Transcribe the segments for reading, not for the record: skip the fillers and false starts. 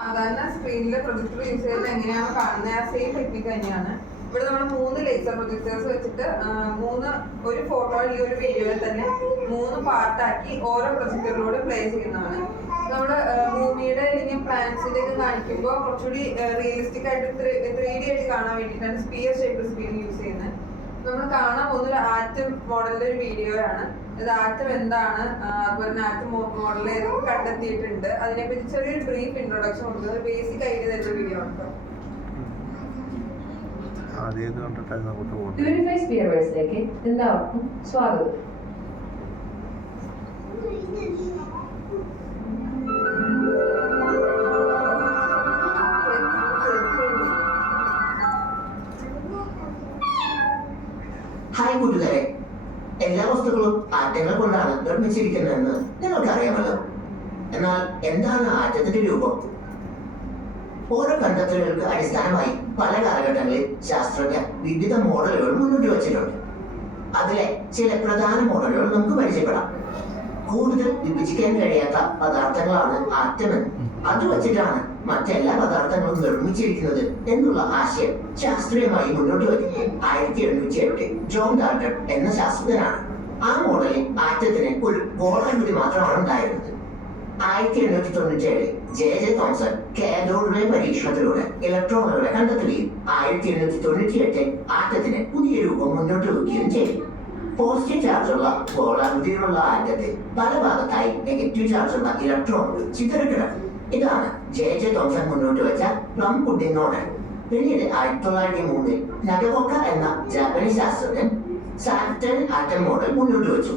സാധാരണ സ്ക്രീനിൽ projector use ചെയ്യുന്നത് എങ്ങനെയാണ് കാണുന്നത് ആ സെയിം ടെക്നിക്ക് തന്നെയാണ്. ഇവിടെ നമ്മൾ 3 ലേസർ പ്രൊജക്ടേഴ്സ് വെച്ചിട്ട് ഒരു ഫോട്ടോ അല്ലെങ്കിൽ ഒരു വീഡിയോയിൽ തന്നെ 3 പാർട്ടാക്കി ഓരോ പ്രൊജക്ടറിലൂടെ പ്ലേ ചെയ്യുന്നതാണ്. നമ്മുടെ ഭൂമിയുടെ അല്ലെങ്കിൽ പ്ലാന്റ്സിന്റെ ഒക്കെ കാണിക്കുമ്പോൾ കുറച്ചുകൂടി റിയലിസ്റ്റിക് ആയിട്ട് 3D ആയിട്ട് കാണാൻ വേണ്ടിയിട്ടാണ് സ്പിയർ ഷേപ്പ് സ്ക്രീൻ യൂസ് ചെയ്യുന്നത്. നമ്മൾ കാണാൻ പോകുന്ന ആറ്റം മോഡലിന്റെ ഒരു വീഡിയോ ആണ്. ഇത് ആറ്റം എന്താണ്, അതുപോലെ തന്നെ ആറ്റം മോഡൽ ഏതൊക്കെ കണ്ടെത്തിയിട്ടുണ്ട് അതിനെപ്പറ്റി ചെറിയൊരു ബ്രീഫ് ഇൻട്രൊഡക്ഷൻ കൊടുക്കുന്നത് ബേസിക് ഐഡിയ തരുന്ന വീഡിയോ ആണ്. പ്യൂരിഫൈ സ്പിയർവേഴ്സിലേക്ക് എല്ലാവർക്കും സ്വാഗതം. ഹായ് കൂട്ടുകാരെ, എല്ലാ വസ്തുക്കളും ആറ്റങ്ങൾ കൊണ്ടാണ് നിർമ്മിച്ചിരിക്കുന്നതെന്ന് നിങ്ങൾക്കറിയാമല്ലോ. എന്നാൽ എന്താണ് ആറ്റത്തിന്റെ രൂപം? ഓരോ കണ്ടെത്തലുകൾക്ക് അടിസ്ഥാനമായി പല കാലഘട്ടങ്ങളിൽ ശാസ്ത്രജ്ഞർ വിവിധ മോഡലുകൾ മുന്നോട്ട് വച്ചിട്ടുണ്ട്. അതിലെ ചില പ്രധാന മോഡലുകൾ നമുക്ക് പരിചയപ്പെടാം. കൂടുതൽ വിഭജിക്കാൻ കഴിയാത്ത പദാർത്ഥങ്ങളാണ് ആറ്റമെന്ന്, അത് വച്ചിട്ടാണ് മറ്റെല്ലാ പദാർത്ഥങ്ങളും നിർമ്മിച്ചിരിക്കുന്നത് എന്നുള്ള ആശയം ശാസ്ത്രീയമായി മുന്നോട്ട് വയ്ക്കുന്നത് 1708 ജോൺ ഡാൾട്ടൺ എന്ന ശാസ്ത്രജ്ഞനാണ്. ആ മോഡലിൽ ആറ്റത്തിന് ഒരു ഗോളാകൃതി മാത്രമാണ് ഉണ്ടായിരുന്നത്. 1897 ജെ തോംസൺ കാഥോഡ് പരീക്ഷണത്തിലൂടെ ഇലക്ട്രോണുകളെ കണ്ടെത്തുകയും 1898 ആറ്റത്തിന് പുതിയ രൂപം മുന്നോട്ട് വയ്ക്കുകയും ചെയ്തു. പോസിറ്റീവ് ചാർജുള്ള ഗോളാകൃതിയിലുള്ള ആറ്റത്തിൽ പല ഭാഗത്തായി നെഗറ്റീവ് ചാർജുള്ള ഇലക്ട്രോണുകൾ ചിതറിക്കിടക്കും. ഇതാണ് ജെ തോംസൺ മുന്നോട്ട് വെച്ച പ്ലം പുഡിംഗ് മോഡൽ. പിന്നീട് 1903 നഗവോക്ക എന്ന ജാപ്പനീസ് ശാസ്ത്രജ്ഞൻ സാറ്റൻ ആറ്റം മോഡൽ മുന്നോട്ട് വെച്ചു.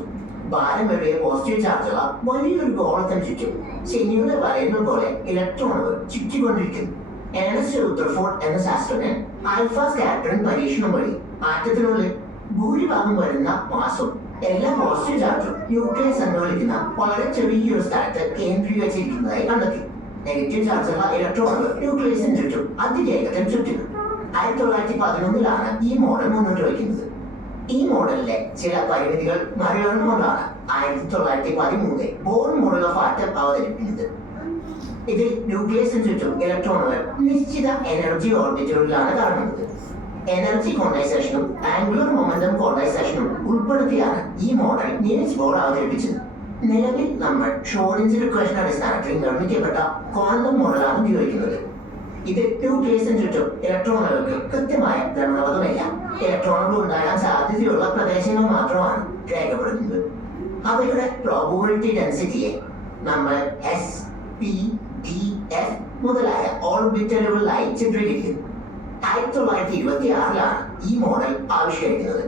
ഭാരമേറിയ പോസിറ്റീവ് ചാർജുള്ള വലിയൊരു ഗോളത്തിന് ചുറ്റും ശനിയുടെ വലയുന്ന പോലെ ഇലക്ട്രോണുകൾ ചുറ്റിക്കൊണ്ടിരിക്കുന്നു. ഏണസ്റ്റ് റുദർഫോർഡ് എന്ന ശാസ്ത്രജ്ഞൻ ആൽഫ സ്കാറ്ററിംഗ് പരീക്ഷണം വഴി ആറ്റത്തിനുള്ളിൽ ഭൂരിഭാഗം വരുന്ന മാസും എല്ലാ പോസിറ്റീവ് ചാർജും ന്യൂക്ലിയസ് എന്ന് വിളിക്കുന്ന വളരെ ചെറിയൊരു സ്ഥലത്ത് കേന്ദ്രീകരിച്ചിരിക്കുന്നതായി കണ്ടെത്തി. നെഗറ്റീവ് ചാർജുള്ള ഇലക്ട്രോണുകൾ ന്യൂക്ലിയസിന് ചുറ്റും അതിവേഗത്തിൽ ചുറ്റുന്നു. 1911 ഈ മോഡൽ മുന്നോട്ട് വയ്ക്കുന്നത്. ഈ മോഡലിലെ ചില പരിമിതികൾ മറികടന്നുകൊണ്ടാണ് 1913 ബോർ മോഡൽ ഓഫ് ആറ്റം അവതരിപ്പിക്കുന്നത്. ഇതിൽ ന്യൂക്ലിയസിന് ചുറ്റും ഇലക്ട്രോണുകൾ നിശ്ചിത എനർജി ഓർബിറ്റുകളിലാണ് കാണുന്നത്. എനർജി കോണ്ടൈസേഷനും ആംഗുലർ മൊമെന്റം കോണ്ടൈസേഷനും ഉൾപ്പെടുത്തിയാണ് ഈ മോഡൽ നീൽസ് ബോർ അവതരിപ്പിച്ചത്. നിലവിൽ നമ്മൾ ഷ്രോഡിഞ്ചർ ഇക്വേഷൻ അടിസ്ഥാനത്തിൽ നിർമ്മിക്കപ്പെട്ട ക്വാണ്ടം മോഡലാണ് ഉപയോഗിക്കുന്നത്. ഇത് ന്യൂക്ലിയസിന് ചുറ്റും ഇലക്ട്രോണുകൾക്ക് കൃത്യമായ ഭ്രമണപഥമില്ല. ഇലക്ട്രോണുകൾ ഉണ്ടാകാൻ സാധ്യതയുള്ള പ്രദേശങ്ങൾ മാത്രമാണ് രേഖപ്പെടുത്തുന്നത്. അവയുടെ പ്രോബബിലിറ്റി ഡെൻസിറ്റിയെ നമ്മൾ S, P, D, F മുതലായ ഓർബിറ്റലുകളിലായി ചിത്രീകരിക്കുന്നു. 1926 ഈ മോഡൽ ആവിഷ്കരിക്കുന്നത്.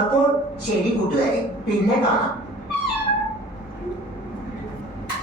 അപ്പോൾ ശരി കൂട്ടുകാരെ, പിന്നെ കാണാം.